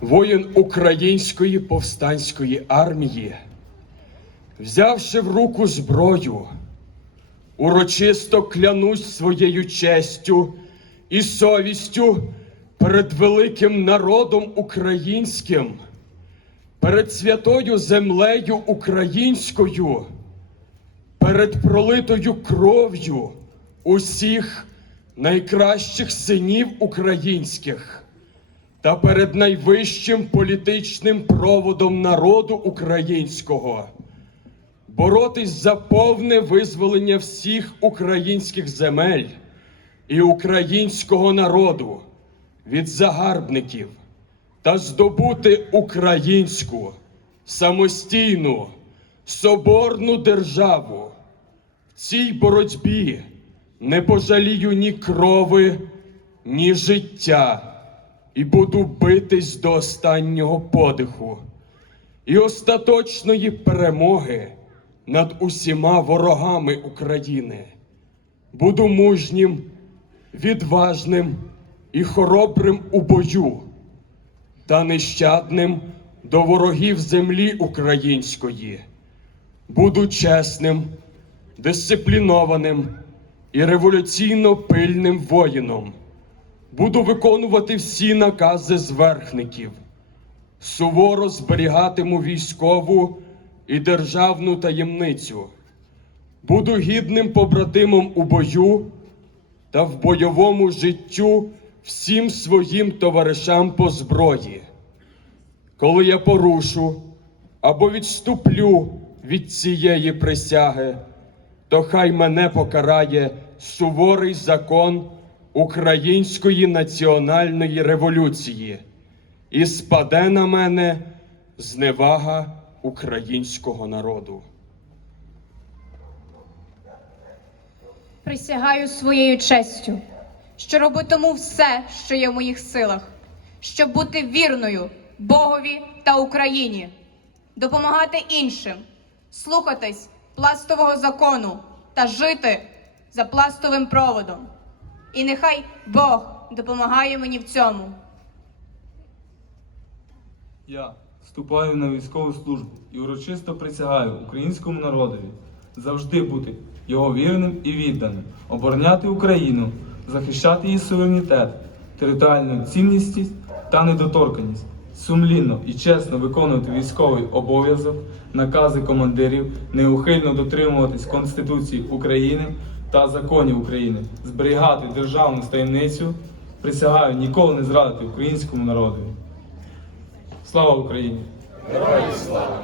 Воїн української повстанської армії, взявши в руку зброю, урочисто клянусь своєю честю і совістю перед великим народом українським, перед святою землею українською, перед пролитою кров'ю усіх найкращих синів українських та перед найвищим політичним проводом народу українського боротись за повне визволення всіх українських земель і українського народу від загарбників та здобути українську самостійну соборну державу. В цій боротьбі не пожалію ні крови, ні життя, і буду битись до останнього подиху і остаточної перемоги над усіма ворогами України. Буду мужнім, відважним і хоробрим у бою, та нещадним до ворогів землі української. Буду чесним, дисциплінованим і революційно пильним воїном. Буду виконувати всі накази зверхників. Суворо зберігатиму військову і державну таємницю. Буду гідним побратимом у бою та в бойовому життю всім своїм товаришам по зброї. Коли я порушу або відступлю від цієї присяги, то хай мене покарає суворий закон Української національної революції, і спаде на мене зневага українського народу. Присягаю своєю честю, що робитиму все, що є в моїх силах, щоб бути вірною Богові та Україні, допомагати іншим, слухатись пластового закону та жити за пластовим проводом. І нехай Бог допомагає мені в цьому. Я вступаю на військову службу і урочисто присягаю українському народові завжди бути його вірним і відданим, обороняти Україну, захищати її суверенітет, територіальну цінність та недоторканність, сумлінно і чесно виконувати військовий обов'язок, накази командирів, неухильно дотримуватись Конституції України та законів України, зберігати державну таємницю, присягаю ніколи не зрадити українському народу. Слава Україні! Героям слава!